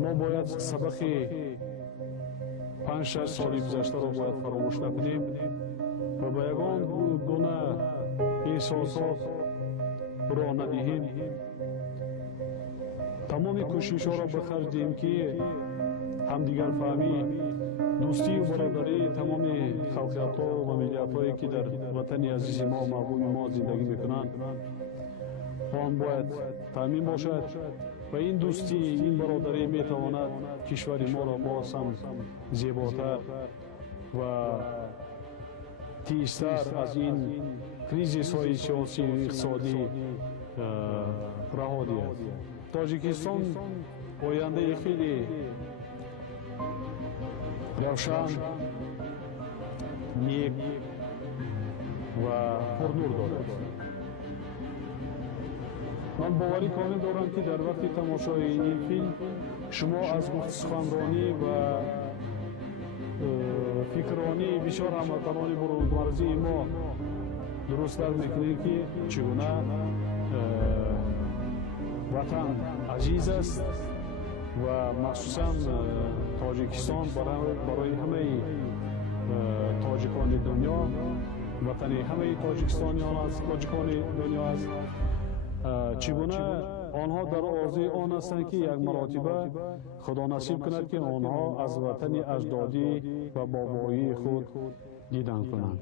ما باید سبق 5-6 سالی گذشته را باید فراموش نکنیم و به یگان گونه احساسات راه ندهیم. تمام کوشش ها را بخرج دهیم که همدیگر فهمی، دوستی و برادری تمام خلقیت ها و ملیت هایی که در وطن عزیز ما و محبوب ما زندگی میکنند آن باید تامین باشد و این دوستی، این برادری میتواند کشور ما را باز هم زیباتر و تیزتر از این کریزیس های سیاسی و اقتصادی رها دهد. تاجیکستان آینده خیلی روشن، نیک و پرنور دارد. من باوری کامل دارم که در وقت تماشای این فیلم شما از گفت سخنرانی و فکرانی بسیار هموطنان بزرگمرزی ما درست درک میکنید که چگونه وطن عزیز است و مخصوصا تاجیکستان برای همه تاجیکان دنیا وطن همه تاجیکستانیان است، تاجیکان دنیا است. چگونه آنها در آرزوی آن هستند که یک مرتبه خدا نصیب کند که آنها از وطن اجدادی و بابایی خود دیدن کنند.